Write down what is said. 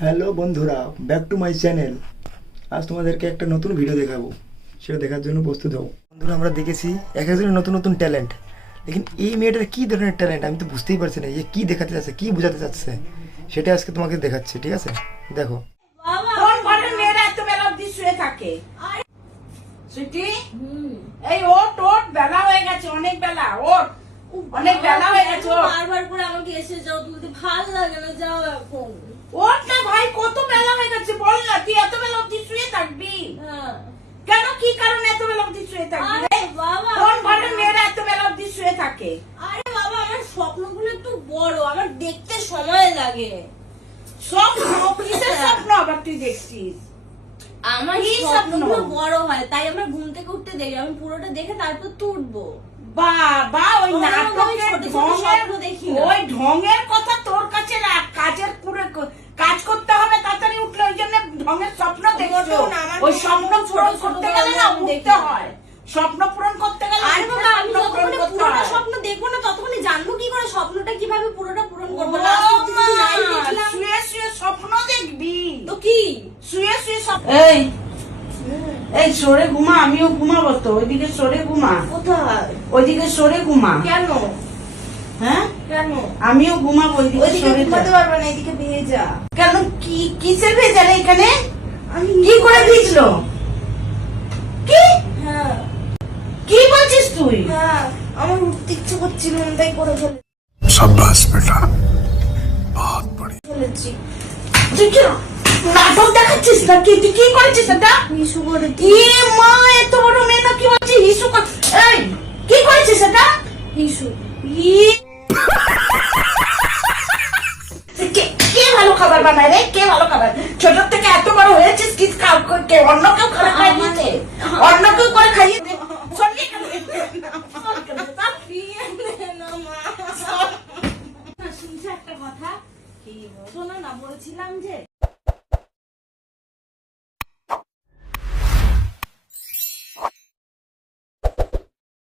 Hello বন্ধুরা back to my channel. আজ তোমাদেরকে একটা নতুন ভিডিও দেখাবো। সেটা দেখার জন্য প্রস্তুত হও। বন্ধুরা আমরা দেখেছি এক একজনের নতুন নতুন ট্যালেন্ট লেকিন এই মেয়েটার কী ধরনের ট্যালেন্ট আমি তো বুঝতেই পারছি না যে কী দেখাতে চাচ্ছে কী বোঝাতে চাচ্ছে সেটা আজকে তোমাকে দেখাচ্ছে ঠিক আছে? দেখো। থাকে? সুইটি এই ওট ওট বেলা হয়ে গেছে অনেক বেলা ওট অনেক বেলা হয়ে গেছে বারবার এসে যাও তুলতে ভালো লাগে না যাও এখন। ওট না ভাই কত বেলা হয়ে গেছে বল না তুই এত বেলা অব্দি শুয়ে থাকবি? হ্যাঁ। কেন কি কারণে এত বেলা অব্দি শুয়ে থাকবি? বাবা কোন ঘরের মেয়েরা এত বেলা অব্দি শুয়ে থাকে? আরে বাবা আমার স্বপ্নগুলো একটু বড় আমার দেখতে সময় লাগে। স্বপ্ন কিসের স্বপ্ন আবার তুই দেখছিস? আমার স্বপ্নগুলো স্বপ্ন? বড় হয় তাই আমরা ঘুম থেকে উঠতে দেখি আমি পুরোটা দেখে তারপর তুলবো বাবা ওই নাটকের ঢঙের দেখি ওই ঢঙের কথা তোর কাছে রাখ। কাজের পুরো কাজ করতে হবে তাড়াতাড়ি উঠলে ওই জন্য ঢঙের স্বপ্ন দেখছ। মোটেও না, আমার ওই স্বপ্ন পূরণ করতে গেলে না উঠতে হয়। স্বপ্ন পূরণ করতে গেলে আরে বাবা আমি যতক্ষণে পুরোটা স্বপ্ন দেখব না ততক্ষণে জানব কি করে স্বপ্নটা কীভাবে পুরোটা পূরণ করব। শুয়ে শুয়ে স্বপ্ন দেখবি। তো কি? শুয়ে শুয়ে স্বপ্ন এই এই সরে ঘুমা আমিও ঘুমাবো তো। ওইদিকে সরে ঘুমা। কোথায়? ওইদিকে সরে ঘুমা। কেন? হ্যাঁ? আমিও ঘুমাবো হ্যাঁ। কি বলছিস তুই? হ্যাঁ, আমার ইচ্ছে না তাই করে বেটা। বড় নাটক দেখাচ্ছিস না কি তুই কি করেছিস এটা? মিশু করে কি? মা এত বড় মেয়ে না কি বলছিস? কর- এই কি করেছিস এটা? মিশু ই- কে কে ভালো খাবার বানায় রে? কে ভালো খাবার? ছোট থেকে এত বড় হয়েছিস কি কে অন্য কেউ করে খাইয়ে দিয়েছে অন্য কেউ করে খাইয়ে দে। সরিয়ে গেল। শুনছে একটা কথা। শোনো না বলছিলাম যে